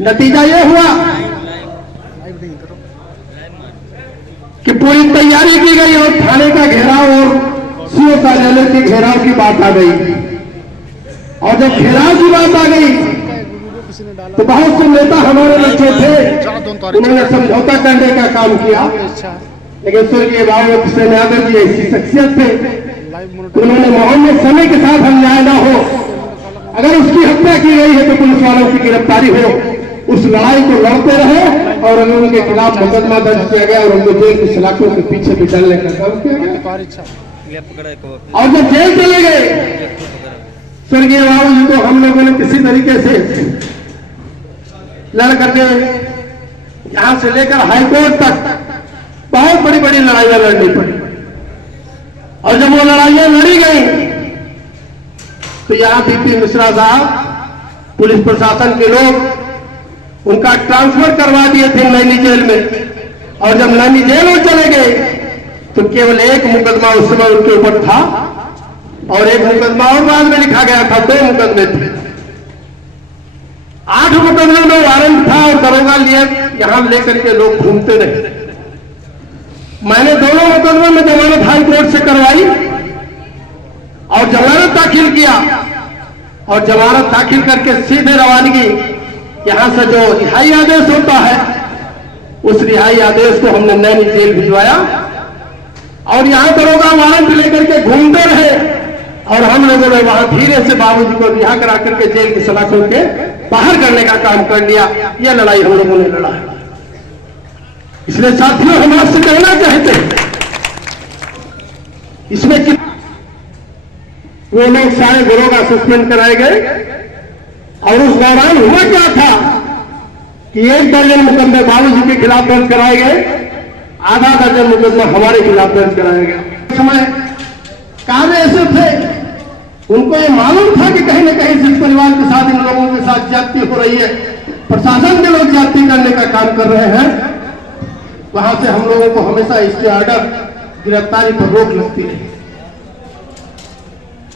नतीजा ये हुआ कि पूरी तैयारी की गई और थाने का घेराव और सीओ कार्यालय के घेराव की बात आ गई। और जब घेराव की बात आ गई तो बहुत से नेता हमारे बच्चे थे, उन्होंने समझौता करने का काम किया, लेकिन स्वर्गीय बाबू हुसैन यादव जी ऐसी शख्सियत थे, उन्होंने मोहम्मद शमी के साथ अन्याय न हो, अगर उसकी हत्या की गई है तो पुलिस वालों की गिरफ्तारी हो, उस लड़ाई को लड़ते रहे और उनके खिलाफ मुकदमा दर्ज किया गया और उनको जेल की सलाखों के पीछे भी डालने का काम किया गया। और जब जेल चले गए स्वर्गीय बाबू जी को हम लोगों ने किसी तरीके से लड़ करके यहां से लेकर हाईकोर्ट तक बहुत बड़ी बड़ी लड़ाइयां लड़नी पड़ी। और जब वो लड़ाइयां लड़ी गई तो यहां पीपी मिश्रा साहब, पुलिस प्रशासन के लोग उनका ट्रांसफर करवा दिए थे नैनी जेल में। और जब नैनी जेल में चले गए तो केवल एक मुकदमा उस समय उनके ऊपर था और एक मुकदमा और बाद में लिखा गया था, 2 मुकदमे थे। 8 मुकदमे में वारंट था और दरोगा लिए यहां लेकर के लोग घूमते रहे। मैंने दोनों मुकदमे में जमानत हाई कोर्ट से करवाई और जमानत दाखिल किया और जमानत दाखिल करके सीधे रवानगी यहां से जो रिहाई आदेश होता है उस रिहाई आदेश को हमने नैनी जेल भिजवाया और यहां दरोगा वारंट लेकर के घूमते रहे और हम लोगों ने वहां धीरे से बाबूजी को रिहा करा करके जेल की सलाखों के बाहर करने का काम कर लिया। यह लड़ाई हम लोगों ने लड़ा है। इसलिए साथियों हम आपसे कहना चाहते हैं, इसमें वो लोग सारे दरोगा सस्पेंड कराए गए और उस दौरान हुआ क्या था कि 1 दर्जन मुकदमे बाबूजी के खिलाफ दर्ज कराए गए, आधा दर्जन मुकदमा हमारे खिलाफ दर्ज कराया गया। समय कार्य ऐसे थे, उनको ये मालूम था कि कहीं न कहीं जिस परिवार के साथ इन लोगों के साथ ज्यादती हो रही है, प्रशासन के लोग ज्यादती करने का काम कर रहे हैं, वहां से हम लोगों को हमेशा इसके ऑर्डर गिरफ्तारी पर रोक लगती रही।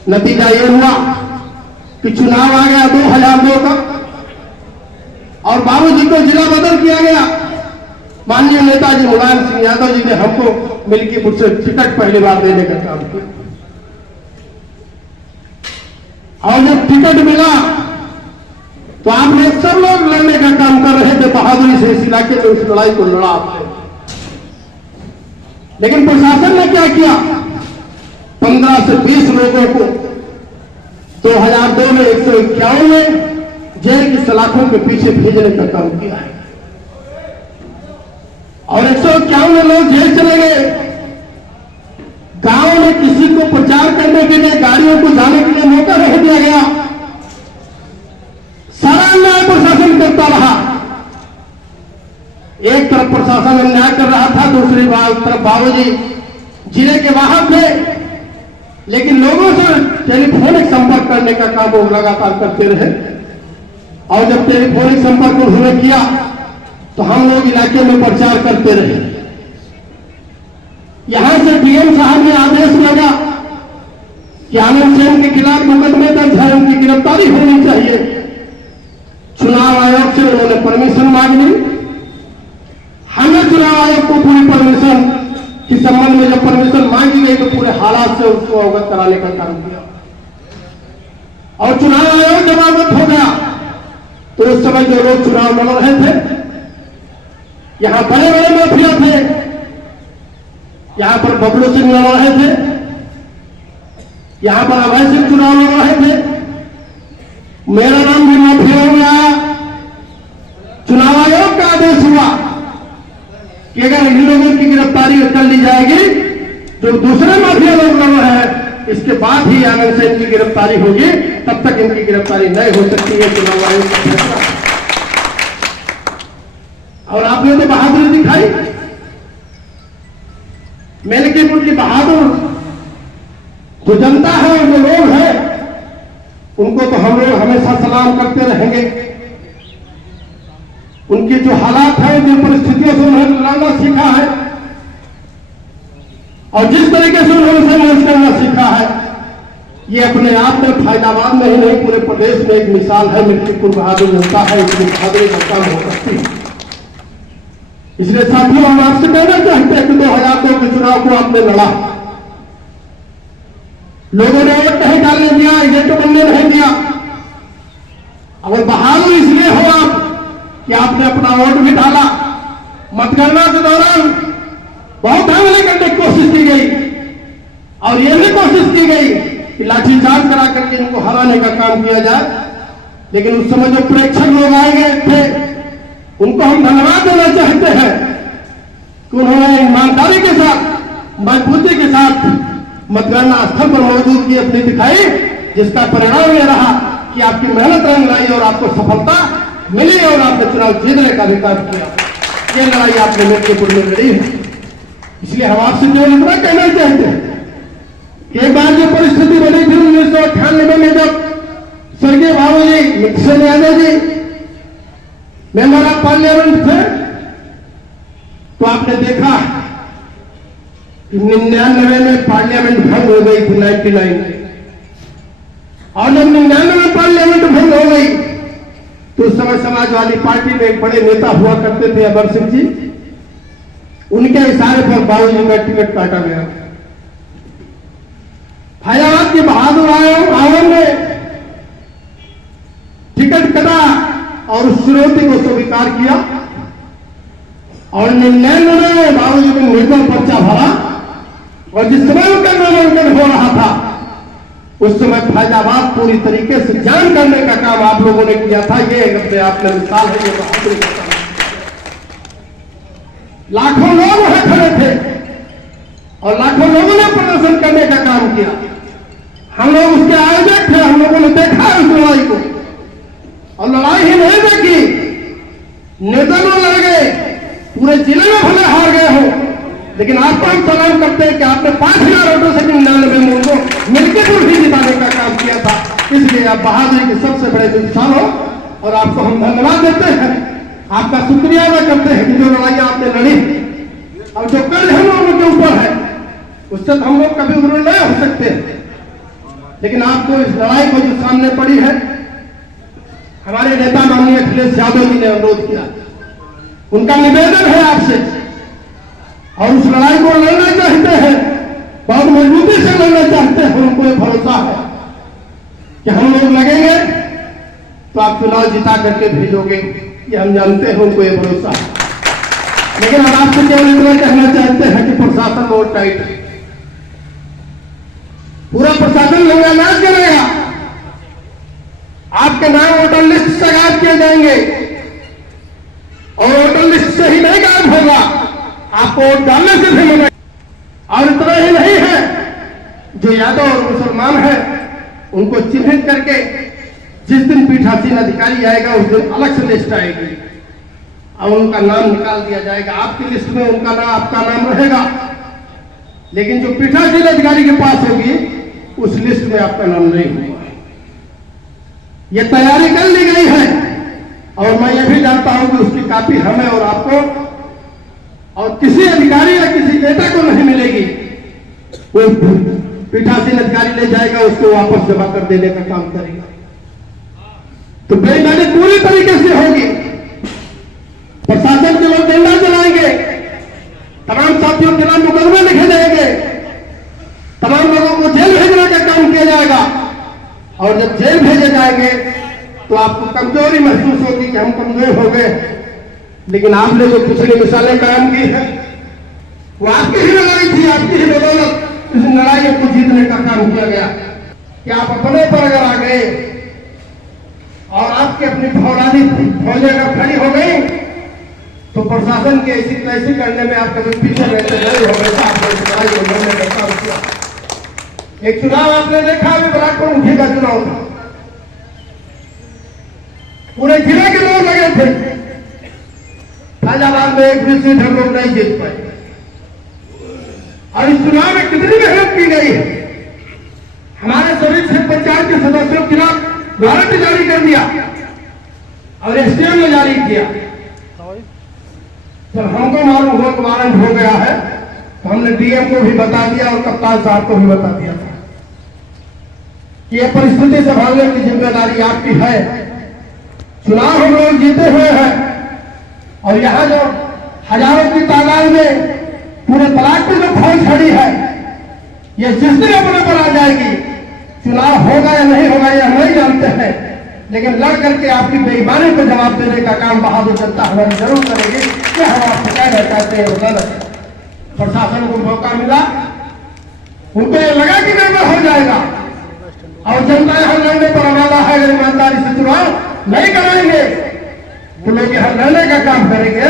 नतीजा ये हुआ कि चुनाव आ गया 2002 का और बाबूजी को जिला बदल किया गया। माननीय नेताजी मुलायम सिंह यादव जी ने हमको मिल्कीपुर से टिकट पहली बार देने का काम किया और जब टिकट मिला तो आपने सब लोग लड़ने का काम कर रहे थे, बहादुरी से इस इलाके में उस लड़ाई को लड़ा आपने। लेकिन प्रशासन ने क्या किया, 15 से 20 लोगों को 2002 में 151 में जेल की सलाखों के पीछे भेजने का काम किया है और 151 लोग जेल चले गए। गांव में किसी को प्रचार करने के लिए, गाड़ियों को जाने के लिए मौका नहीं दिया गया। सारा अन्याय प्रशासन करता रहा। एक तरफ प्रशासन अन्याय कर रहा था, दूसरी तरफ बाबूजी जिले के बाहर थे, लेकिन लोगों से टेलीफोनिक संपर्क करने का काम वो लगातार करते रहे। और जब टेलीफोनिक संपर्क उन्होंने किया तो हम लोग इलाके में प्रचार करते रहे। यहां से डीएम साहब ने आदेश लगा कि आनंद सेन के खिलाफ मुकदमे दर्ज है, उनकी गिरफ्तारी होनी चाहिए। चुनाव आयोग से उन्होंने परमिशन मांग ली। हमने चुनाव आयोग को पूरी परमिशन के संबंध में जब परमिशन मांगी गई तो पूरे हालात से उसको अवगत कराने का काम किया और चुनाव आयोग जब अवगत हो गया तो उस समय जो लोग चुनाव लड़ रहे थे, यहां बड़े बड़े माफिया थे, यहां पर बबलू सिंह लड़ रहे थे, यहां पर अभय सिंह चुनाव लड़ रहे थे, मेरा नाम भी माफिया में आया। चुनाव आयोग का आदेश हुआ कि अगर इन लोगों की गिरफ्तारी कर ली जाएगी जो दूसरे माफिया लोग लड़ रहे हैं, इसके बाद ही आनंद सेन की गिरफ्तारी होगी, तब तक इनकी गिरफ्तारी नहीं हो सकती है। चुनाव आयोग का फैसला। और आपने तो बहादुरी दिखाई। मिल्कीपुर की बहादुर जो जनता है, जो लोग हैं, उनको तो हम लोग हमेशा सलाम करते रहेंगे। उनकी जो हालात है, जिन परिस्थितियों से उन्होंने लड़ना सीखा है और जिस तरीके से उन्होंने संघर्ष करना सीखा है, ये अपने आप में फैजाबाद में ही नहीं पूरे प्रदेश में एक मिसाल है। मिर्चीपुर बहादुर जनता है, इसकी बहादुरी का काम हो सकती है। इसलिए साथियों, हम आपसे कहना चाहते हैं कि 2002 के चुनाव को आपने लड़ा, लोगों ने वोट नहीं डालने दिया, एजेंट बनने नहीं दिया। अगर बहादुर इसलिए हो आप कि आपने अपना वोट भी डाला। मतगणना के दौरान बहुत हमले करने की कोशिश की गई और यह भी कोशिश की गई कि लाठीचार्ज करा करके इनको हराने का काम किया जाए। लेकिन उस समय जो प्रेक्षक लोग आएंगे थे, उनको हम धन्यवाद देना चाहते हैं कि उन्होंने ईमानदारी के साथ, मजबूती के साथ मतगणना स्थल पर मौजूदगी अपनी दिखाई, जिसका परिणाम यह रहा कि आपकी मेहनत रंग लाई और आपको सफलता मिली और आपने चुनाव जीतने का अधिकार किया। ये लड़ाई आपने मिर्चीपुर में लड़ी है। इसलिए हम आपसे केवल इतना कहना चाहते हैं कि एक बार जो परिस्थिति बनी थी 1998 में, जब स्वर्गीय बाबूजी मिक्सन Yadav ji member of parliament थे, तो आपने देखा कि 99 में पार्लियामेंट भंग हो गई थी 99 में। और जब 99 में पार्लियामेंट भंग हो गई तो उस समय समाजवादी पार्टी में एक बड़े नेता हुआ करते थे अमर सिंह जी, उनके इशारे पर बाबूजी का टिकट काटा गया। फैजाबाद के बहादुर आवाम ने टिकट कटा और उस चुनौती को स्वीकार किया और 99 में बाबूजी ने निर्दल पर्चा भरा। और जिस समय उनका नामांकन हो रहा था, उस समय फैजाबाद पूरी तरीके से जान करने का काम आप लोगों ने किया था। ये अपने आप में मिसाल है, ये बहादुरी का काम। लाखों लोग वहां खड़े थे और लाखों लोगों ने प्रदर्शन करने का काम किया। हम लोग उसके आयोजक थे, हम लोगों ने देखा उस लड़ाई को, और लड़ाई ही नहीं देखी, निर्दल लड़ गए, पूरे जिले में भले हार गए हो, लेकिन आपको हम सलाम करते हैं कि आपने 5000 वोटों से 99 में को मिर्चीपुर भी जिताने का काम किया था। इसलिए आप बहादुरी के सबसे बड़े मिसाल हो और आपको हम धन्यवाद देते हैं, आपका शुक्रिया अदा करते हैं कि जो लड़ाइयां आपने लड़ी और जो कल हम लोगों के ऊपर है, उससे तो हम लोग कभी उम्र नहीं हो सकते, लेकिन आपको इस लड़ाई को जो सामने पड़ी है, हमारे नेता माननीय अखिलेश यादव जी ने अनुरोध किया, उनका निवेदन है आपसे, और उस लड़ाई को लड़ना चाहते हैं, बहुत मजबूती से लड़ना चाहते हैं। हमको ये भरोसा है कि हम लोग लगेंगे तो आप चुनाव जिता करके भेजोगे, ये हम जानते हैं, उनको ये भरोसा है। लेकिन हम आपसे केवल इतना कहना चाहते हैं कि प्रशासन बहुत टाइट है, पूरा प्रशासन लंगा नाच करेगा, आपके नाम वोटर लिस्ट से गायब किए जाएंगे और वोटर लिस्ट से ही नहीं गायब होगा, आपको वोट डालने से भी मना। और इतना ही नहीं है, जो यादव और मुसलमान है उनको चिन्हित करके जिस दिन पीठासीन अधिकारी आएगा उस दिन अलग से लिस्ट आएगी और उनका नाम निकाल दिया जाएगा। आपकी लिस्ट में उनका नाम, आपका नाम रहेगा, लेकिन जो पीठासीन अधिकारी के पास होगी उस लिस्ट में आपका नाम नहीं होगा। यह तैयारी कर ली गई है और मैं ये भी जानता हूं कि उसकी कॉपी हमें और आपको और किसी अधिकारी या किसी नेता को नहीं मिलेगी। वो पीठासीन अधिकारी ले जाएगा, उसको वापस जमा कर देने का काम करेगा। तो बेईमानी पूरी तरीके से होगी, प्रशासन के लोग डंडा चलाएंगे, तमाम साथियों के नाम मुकदमे लिखे जाएंगे, तमाम लोगों को जेल भेजने का काम किया जाएगा। और जब जेल भेजे जाएंगे तो आपको कमजोरी महसूस होगी कि हम कमजोर हो गए, लेकिन आपने जो पिछली मिसालें कायम की है वो आपकी ही लड़ाई थी, आपकी ही बदौलत इस लड़ाई को जीतने का काम किया गया। कि आप अपने पर अगर आ गए और आपकी अपनी फौलादी फौजें अगर खड़ी हो गई तो प्रशासन की ऐसी तैसी करने में आप कभी पीछे रहते नहीं हो गए। आपने इस लड़ाई को लड़ने का काम किया। एक चुनाव आपने देखा, अभी बराकपुर मुखी का चुनाव था, पूरे जिले के लोग लगे थे, फैजाबाद में एक भी सीट हम लोग नहीं जीत पाए। और इस चुनाव में कितनी मेहनत की गई है, हमारे सभी क्षेत्र पंचायत के सदस्यों के खिलाफ वारंट जारी कर दिया और एसडीएम ने जारी किया। जब हमको मालूम हुआ कि वारंट हो गया है तो हमने डीएम को भी बता दिया और कप्तान साहब को भी बता दिया था। कि ये परिस्थिति संभालने की जिम्मेदारी आपकी है। चुनाव हम लोग जीते हुए हैं और यहाँ जो हजारों की तादाद में पूरे तलाक में जो फौज खड़ी है, ये जिस दिन अपने पर आ जाएगी, चुनाव होगा या नहीं होगा ये हम नहीं जानते हैं, लेकिन लड़ करके आपकी बेईमानी को जवाब देने का काम बहादुर जनता हमारी जरूर करेगी। कि हम आपसे कहना चाहते हैं बताना, प्रशासन को मौका मिला, उनको ये लगा कि गड़बड़ हो जाएगा और जनता यहाँ लड़ने पर आमादा है, अगर ईमानदारी से चुनाव नहीं कराएंगे तो लोग यहाँ लड़ने का काम करेंगे।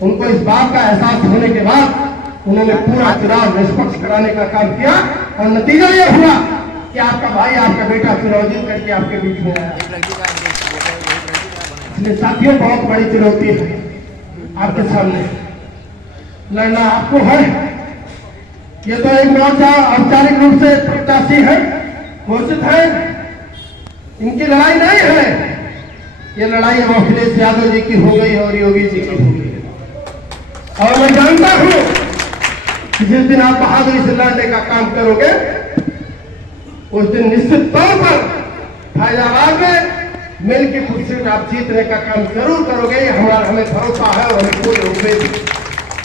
उनको इस बात का एहसास होने के बाद उन्होंने पूरा चुनाव निष्पक्ष कराने का काम किया और नतीजा ये हुआ कि आपका भाई, आपका बेटा चुनाव जीत करके आपके बीच में आया। इसलिए साथियों, बहुत बड़ी चुनौती है आपके सामने, लड़ना आपको है। ये तो एक मोर्चा औपचारिक रूप से प्रत्याशी है, घोषित है, इनकी लड़ाई नहीं है। ये लड़ाई अब अखिलेश यादव जी की हो गई और योगी जी की हो गई। और मैं जानता हूं कि जिस दिन आप बहादुरी से लड़ने का काम करोगे, उस दिन निश्चित तौर पर फैजाबाद में मिल की कुर्सी आप जीतने का काम जरूर करोगे। हमें भरोसा है और हमें पूरी उम्मीद है।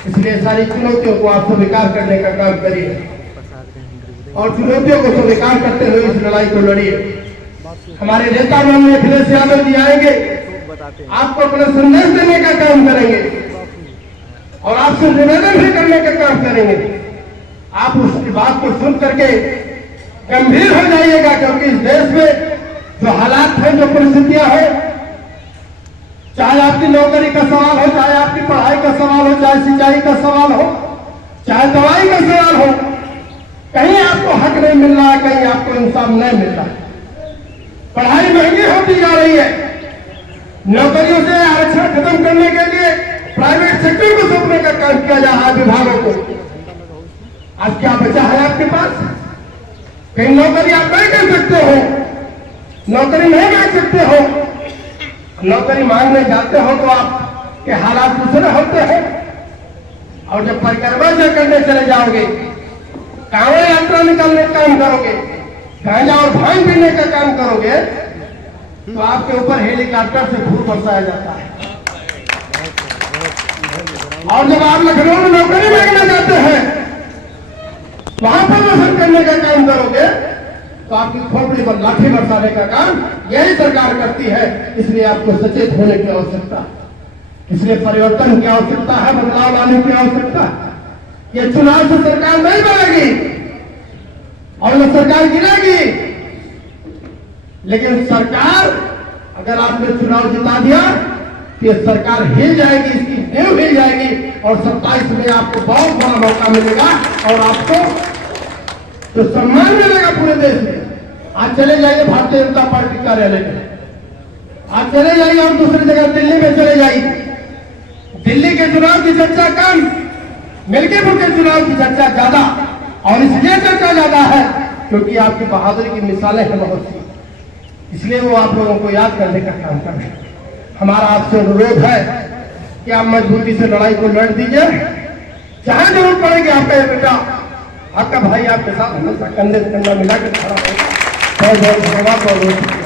इसलिए सारी चुनौतियों को आप स्वीकार करने का काम करिए और चुनौतियों को स्वीकार करते हुए इस लड़ाई को लड़िए। हमारे नेता माननीय अखिलेश यादव जी आएंगे, आपको अपना संदेश देने का काम करेंगे और आपसे निवेदन भी करने का काम करेंगे। आप उसकी बात को सुन करके गंभीर हो जाइएगा, क्योंकि इस देश में जो हालात हैं, जो परिस्थितियां हैं, चाहे आपकी नौकरी का सवाल हो, चाहे आपकी पढ़ाई का सवाल हो, चाहे सिंचाई का सवाल हो, चाहे दवाई का सवाल हो, कहीं आपको हक नहीं मिल रहा है, कहीं आपको इंसाफ नहीं मिल रहा है। पढ़ाई महंगी होती जा रही है, नौकरियों से आरक्षण खत्म करने के लिए प्राइवेट सेक्टर को सौंपने का काम किया जा रहा है विभागों को। आज क्या बचा है आपके पास? कहीं नौकरी आप नहीं कर सकते हो, नौकरी नहीं मांग सकते हो। नौकरी मांगने जाते हो तो आपके हालात दूसरे होते हैं। और जब परिक्रमा से करने चले जाओगे, कांवड़ यात्रा निकालने का काम करोगे, गांजा और भांग पीने का काम करोगे, तो आपके ऊपर हेलीकॉप्टर से भूत बरसाया जाता है। और जब आप लखनऊ में नौकरी मांगने जाते हैं, वहां पर वसूल करने का काम करोगे, तो आपकी खोपड़ी पर लाठी बरसाने का काम यही सरकार करती है। इसलिए आपको सचेत होने की आवश्यकता है, इसलिए परिवर्तन की आवश्यकता है, बदलाव लाने की आवश्यकता है। ये चुनाव से सरकार नहीं बनेगी और न सरकार गिरेगी, लेकिन सरकार, अगर आपने चुनाव जिता दिया तो ये सरकार हिल जाएगी, इसकी नींव हिल जाएगी और 27 में आपको बहुत बड़ा मौका मिलेगा और आपको तो सम्मान मिलेगा पूरे देश में। आज चले जाइए भारतीय जनता पार्टी कार्यालय में, आज चले जाइए और दूसरी जगह दिल्ली में चले जाइए। दिल्ली के चुनाव की चर्चा कम, मिल्कीपुर के चुनाव की चर्चा ज्यादा, और इसलिए चर्चा ज्यादा है क्योंकि आपकी बहादुरी की मिसालें हैं बहुत सी, इसलिए वो आप लोगों को याद करने का काम कर रहे हैं। हमारा आपसे अनुरोध है कि आप मजबूती से लड़ाई को लड़ दीजिए, जहां जरूरत पड़ेगी आपका ये बेटा, आपका भाई आपके साथ हमेशा कंधे से कंधा मिलाकर खड़ा होगा। बहुत बहुत धन्यवाद।